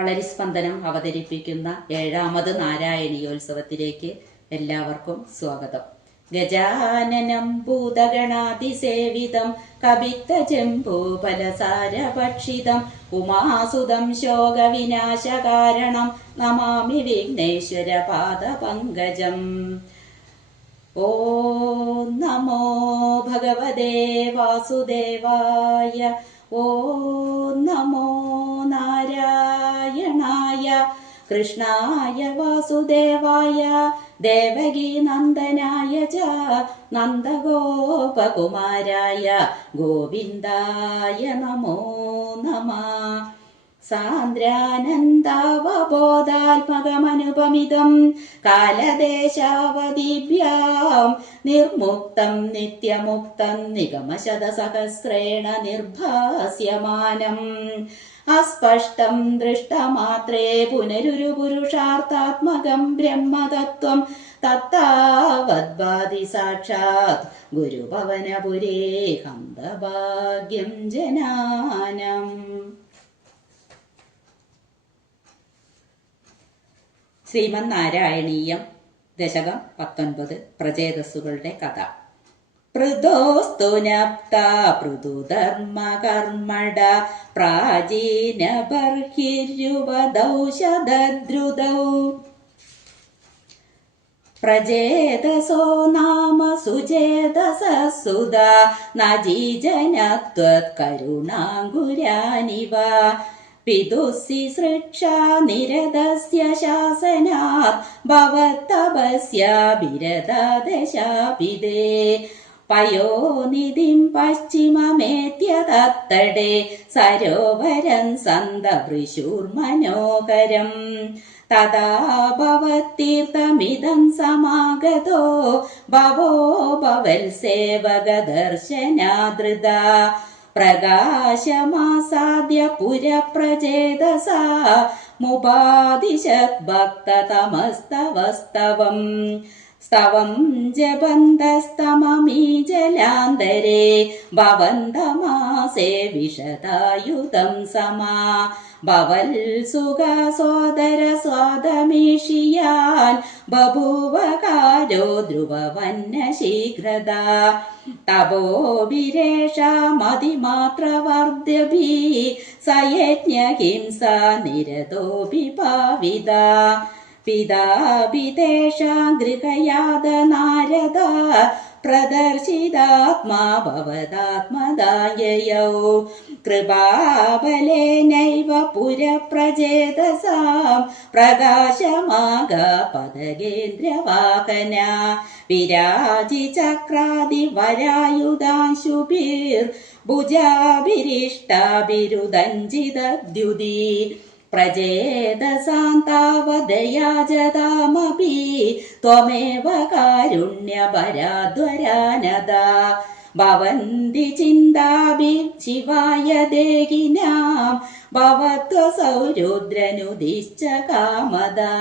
ഹൃദയസ്പന്ദനം അവതരിപ്പിക്കുന്ന ഏഴാമത് നാരായണീയോത്സവത്തിലേക്ക് എല്ലാവർക്കും സ്വാഗതം. ഗജാനനം ഭൂതഗണാതിസേവിതം കവിത്തജംബൂഫലസാരഭക്ഷിതം ഉമാസുതം ശോകവിനാശകാരണം നമാമി വിഘ്നേശ്വര പാദപങ്കജം. ഓ നമോ ഭഗവദേ വാസുദേവായ ഓ നമോ നാരായണായ कृष्णाय वासुदेवाय देवगीनन्दनाय च नन्दगोपकुमाराय गोविन्दाय नमो नमः സാന്ദ്രാനന്ദാവബോധാത്മകമനുപമിതം കാലദേശാവതിഭ്യാം നിർമുക്തം നിത്യമുക്തം നിഗമശതസഹസ്രേണ നിർഭാസ്യമാനം. അസ്പഷ്ടം ദൃഷ്ടമാത്രേ പുനരുരു പുരുഷാർത്ഥാത്മകം ബ്രഹ്മതത്വം തത്താവദ്വാദി സാക്ഷാത് ഗുരുഭവനപുരേ ഹന്തഭാഗ്യം ജനാനം. ശ്രീമന്നാരായണീയം ദശകം പത്തൊൻപത് പ്രചേതസ്സുകളുടെ കഥ. പൃഥോസ്തു നപ്ത പൃഥുധർമ്മകർമ്മട പ്രാചീന ബർഹിര്യുവദൗഷധദ്രുതൗ പ്രചേതസോ നാമ സുചേതസസുത നജീജനത്വത്കരുണാങ്കുരാനിവ. പിതുസി സൃക്ഷാ നിരതസ്യ ശാസനാത് ഭവത്തപസ്യാഭിരതദശാപിതേ പയോനിധിം പശ്ചിമമേത്യ തത്തടെ സരോവരം സന്തവൃശൂർമനോഹരം തഥാ ഭവത്തീർത്ഥമിദം സമാഗതോ ഭവോ ഭവത്സേവകദർശനാദൃത പ്രകാശമാസാദ്യ പുരപ്രചേതസ മുപാദിശദ്ഭക്തതമസ്തവസ്തവം സ്തവം ജപന്തസ്തമീ ജലാന്തരേ ഭവന്തമാ से विशदायुतं समा भवल् सुखसोदर सोदमिशियान् बभूवकारो ध्रुवन्यशीघ्रता तपोभिरेषा मदिमात्रवर्द्यभिः स यज्ञ हिंसा निरतोऽपि पाविदा पितापि तेषा गृहयाद नारदा। प्रदर्शितात्मा भवदात्मदाययौ कृपाबलेनैव पुरप्रचेतसां प्रकाशमागपदगेन्द्रवाकना विराजिचक्रादिवरायुदांशुभिर्भुजाभिरिष्टाभिरुदञ्जिदद्युदीर् प्रजेदशान्तावदया जदामपि त्वमेव कारुण्यभराध्वरानदा भवन्ति चिन्ताभि शिवाय देहिना भवत्वसौरुद्रनुदिश्च कामदा।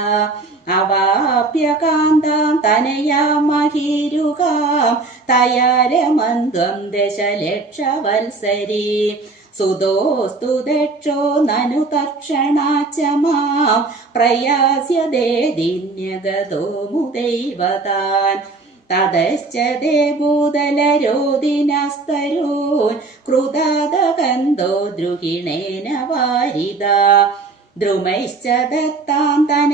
अवाप्यकान्तां तनया महिरुगां तया दश दशलक्षवल्सरी सुतोस्तु दक्षो ननु तक्षणा च मां प्रयास्य दे दीन्यगतो मुदैवतान्। ततश्च दे गोदलरो दिनस्तरो द्रुहिणेन वारिदा। द्रुमैश्च दत्तान्तनयामवाप्यता।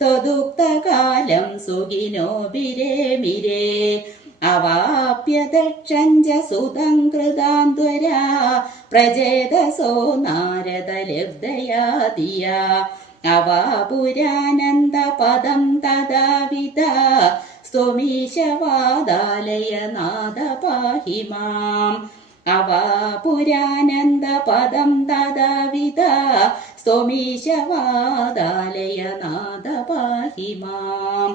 त्वदुक्तकालम् सुगिनोभिरे मिरे अवाप्यदक्षञ्ज सुकृतान्द्वरा प्रजेद सो नारदलब्दयादिया अवा पुरानन्दपदं ददाविदा सोमीशवादालय नाद पाहि माम् अवा पुरानन्दपदं ददाविदा स्वमिशवादालय नाद पाहि माम्